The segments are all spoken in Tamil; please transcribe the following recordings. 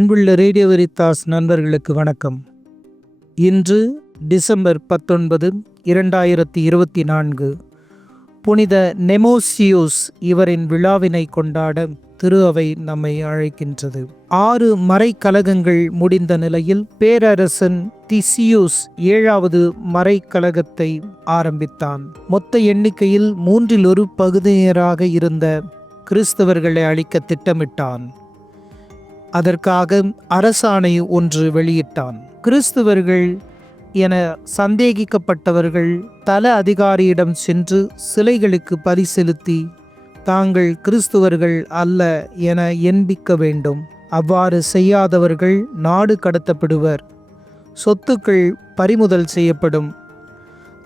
அன்புள்ள ரேடியோ வெரித்தாஸ் நண்பர்களுக்கு வணக்கம். இன்று டிசம்பர் பத்தொன்பது இரண்டாயிரத்தி இருபத்தி நான்கு. புனித நெமோசியோஸ் இவரின் விழாவினை கொண்டாட திரு அவை நம்மை அழைக்கின்றது. ஆறு மறைக்கலகங்கள் முடிந்த நிலையில் பேரரசன் திசியூஸ் ஏழாவது மறைக்கலகத்தை ஆரம்பித்தான். மொத்த எண்ணிக்கையில் மூன்றில் ஒரு பகுதியினராக இருந்த கிறிஸ்தவர்களை அழிக்க திட்டமிட்டான். அதற்காக அரசாணை ஒன்று வெளியிட்டான். கிறிஸ்துவர்கள் என சந்தேகிக்கப்பட்டவர்கள் தல அதிகாரியிடம் சென்று சிலைகளுக்கு பரிசெலுத்தி தாங்கள் கிறிஸ்துவர்கள் அல்ல என எண்பிக்க வேண்டும். அவ்வாறு செய்யாதவர்கள் நாடு கடத்தப்படுவர். சொத்துக்கள் பறிமுதல் செய்யப்படும்.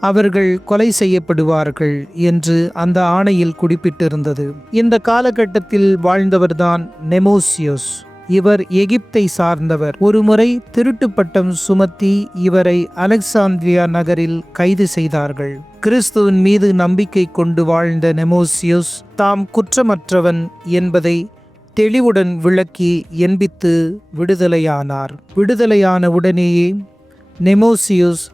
அவர்கள் கொலை செய்யப்படுவார்கள் என்று அந்த ஆணையில் குறிப்பிட்டிருந்தது. இந்த காலகட்டத்தில் வாழ்ந்தவர்தான் நெமோசியோஸ். இவர் எகிப்தை சார்ந்தவர். ஒருமுறை திருட்டு பட்டம் சுமத்தி இவரை அலெக்சாந்திரியா நகரில் கைது செய்தார்கள். கிறிஸ்துவின் மீது நம்பிக்கை கொண்டு வாழ்ந்த நெமோசியஸ் தாம் குற்றமற்றவன் என்பதை தெளிவுடன் விளக்கி எண்பித்து விடுதலையானார். விடுதலையான உடனேயே நெமோசியுஸ்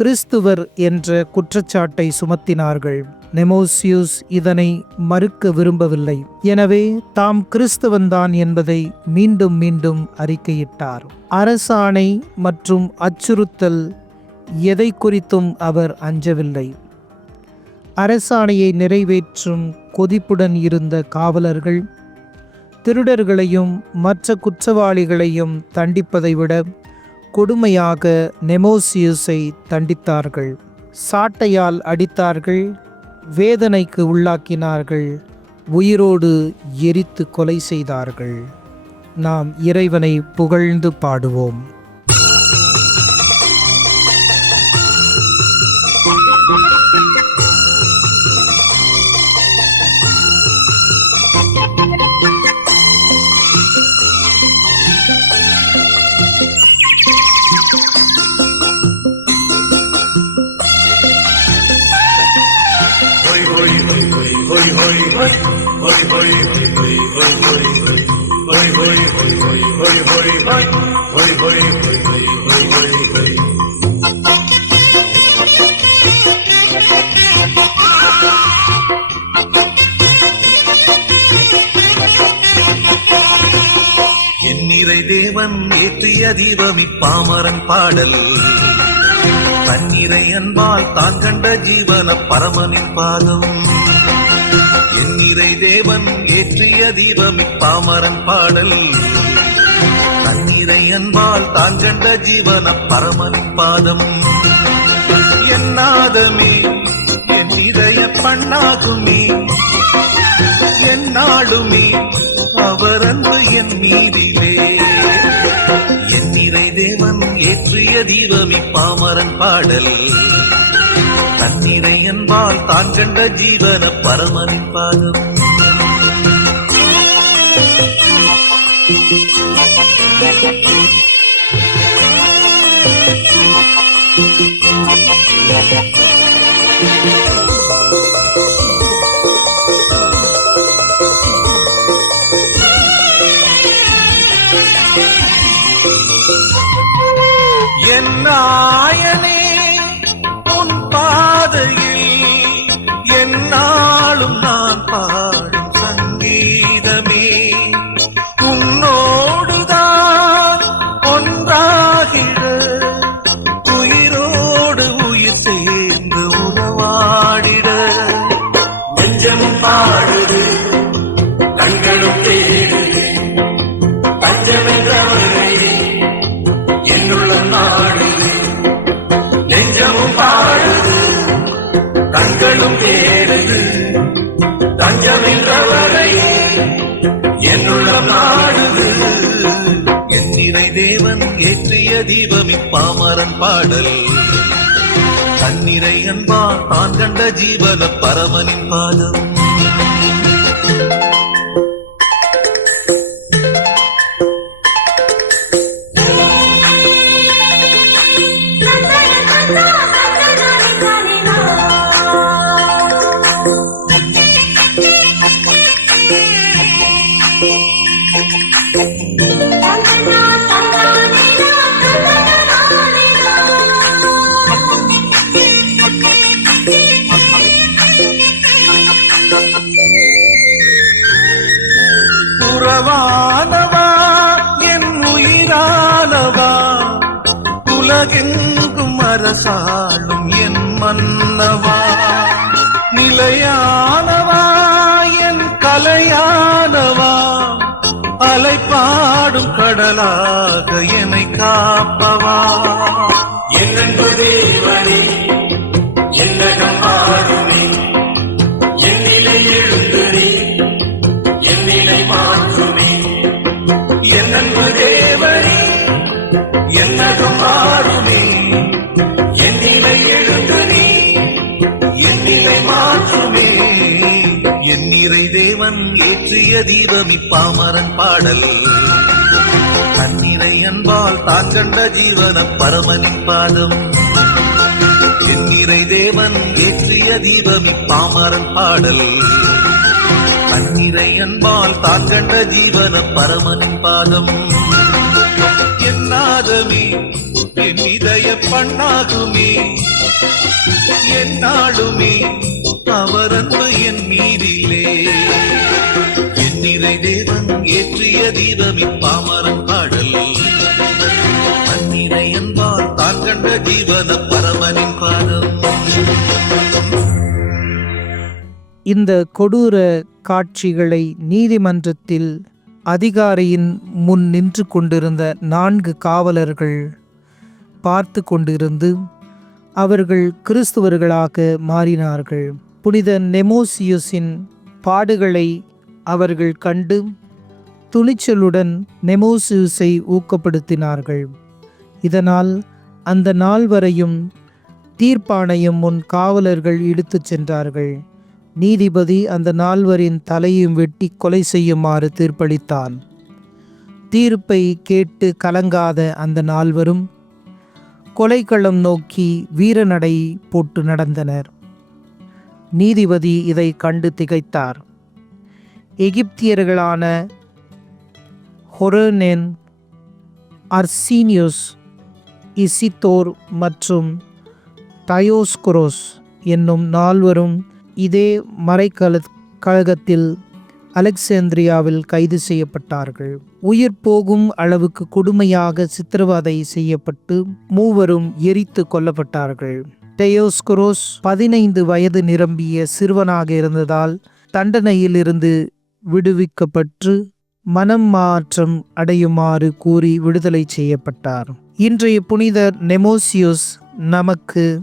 கிறிஸ்துவர் என்ற குற்றச்சாட்டை சுமத்தினார்கள். நெமோசியூஸ் இதனை மறுக்க விரும்பவில்லை. எனவே தாம் கிறிஸ்துவன்தான் என்பதை மீண்டும் மீண்டும் அறிக்கையிட்டார். அரசாணை மற்றும் அச்சுறுத்தல் எதை குறித்தும் அவர் அஞ்சவில்லை. அரசாணையை நிறைவேற்றும் கொதிப்புடன் இருந்த காவலர்கள் திருடர்களையும் மற்ற குற்றவாளிகளையும் தண்டிப்பதை விட கொடுமையாக நெமோசியஸை தண்டித்தார்கள். சாட்டையால் அடித்தார்கள் வேதனைக்கு உள்ளாக்கினார்கள். உயிரோடு எரித்து கொலை செய்தார்கள். நாம் இறைவனை புகழ்ந்து பாடுவோம். எண்ணிறை தேவன் ஏற்றிய தீபமி பாமரன் பாடல். தன்னிறை அன்பால் தான் கண்ட ஜீவன பரமனின் பாதம். எண்ணிறை தேவன் ஏற்றிய தீபம் பாமரன் பாடல். தன்னிறை அன்பால் தான் கண்ட ஜீவன பரமன் பாதம். என்னாதமே என் இதய பண்ணாகுமே. என்னாளுமே அவர் அன்பு என் மீதிலே. என் நிறை தேவன் ஏற்றிய தீபமி பாமரன் பாடல். தண்ணீரை என்பால் தான் கண்ட ஜீவன பரமனின் பாதம். என் கண்களும் தேடுது. தஞ்சமின்றவரை என்னுள்ள நாடுது. என் தேவன் ஏற்றிய தீபம் இப்பாமரன் பாடல். தன்னிறை அன்பா தான் கண்ட ஜீவன பரமனின் பாதம். உறவானவா என் உயிரானவா உலகெங்கும் அரசாளும் என் மன்னவா? நிலையா கடலாக என்னை காப்பவா? என்னென்று தேவனே என்னகம் ஆடுமே என்னிலை எழுந்து என்னிலை மாற்றுமே. என்னென்று தேவனே என்னகம் மாறுமே. என்னிலை எழுந்து என்னிலை மாற்றுமே. என்னிறை தேவன் ஏற்றிய தீபம் இப்பாமரன் பாடல். தன்னிறை அன்பால் தாக்கண்ட ஜீவன பரமனின் பாதம். என்னிறை தேவன் ஏற்றிய தீபம் இப்பாமரன் பாடல். கண்ணிரை அன்பால் தாக்கண்ட ஜீவன பரமனின் பாதம். என்னாதமே என் இதய பண்ணாகுமே. என்னாளுமே அவரன்பு என் மீதிலே. ஏற்றிய தீபம் இப்பாமரன் பாடல் அந்நிலை என்பால் தான் கண்ட ஜீவன பரமனின் பாதம். இந்த கொடூர காட்சிகளை நீதிமன்றத்தில் அதிகாரியின் முன் நின்று கொண்டிருந்த நான்கு காவலர்கள் பார்த்து கொண்டிருந்து அவர்கள் கிறிஸ்துவர்களாக மாறினார்கள். புனித நெமோசியுஸின் பாடுகளை அவர்கள் கண்டு துணிச்சலுடன் நெமோசியுஸை ஊக்கப்படுத்தினார்கள். இதனால் அந்த நாள் வரையும் தீர்ப்பாணையம் முன் காவலர்கள் இழுத்துச் சென்றார்கள். நீதிபதி அந்த நால்வரின் தலையும் வெட்டி கொலை செய்யுமாறு தீர்ப்பளித்தான். தீர்ப்பை கேட்டு கலங்காத அந்த நால்வரும் கொலைக்களம் நோக்கி வீரநடை போட்டு நடந்தனர். நீதிபதி இதை கண்டு திகைத்தார். எகிப்தியர்களான ஹொரனென் அர்சீனியோஸ் இசித்தோர் மற்றும் டயோஸ்குரோஸ் என்னும் நால்வரும் இதே மறைக்கல கழகத்தில் அலெக்சாந்திரியாவில் கைது செய்யப்பட்டார்கள். உயிர் போகும் அளவுக்கு கொடுமையாக சித்திரவதை செய்யப்பட்டு மூவரும் எரித்து கொல்லப்பட்டார்கள். டெயோஸ்குரோஸ் பதினைந்து வயது நிரம்பிய சிறுவனாக இருந்ததால் தண்டனையிலிருந்து விடுவிக்கப்பட்டு மனம் மாற்றம் அடையுமாறு கூறி விடுதலை செய்யப்பட்டார். இன்றைய புனிதர் நெமோசியோஸ் நமக்கு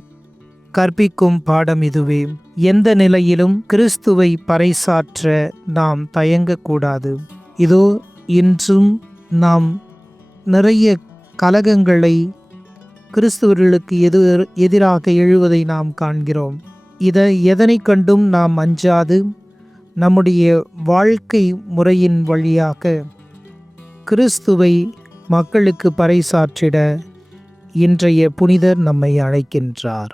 கற்பிக்கும் பாடம் இதுவே. எந்த நிலையிலும் கிறிஸ்துவை பறைசாற்ற நாம் தயங்கக்கூடாது. இதோ இன்றும் நாம் நிறைய கலகங்களை கிறிஸ்துவர்களுக்கு எது எதிராக எழுவதை நாம் காண்கிறோம். இதை எதனை கண்டும் நாம் அஞ்சாது? நம்முடைய வாழ்க்கை முறையின் வழியாக கிறிஸ்துவை மக்களுக்கு பறைசாற்றிட இன்றைய புனிதர் நம்மை அழைக்கின்றார்.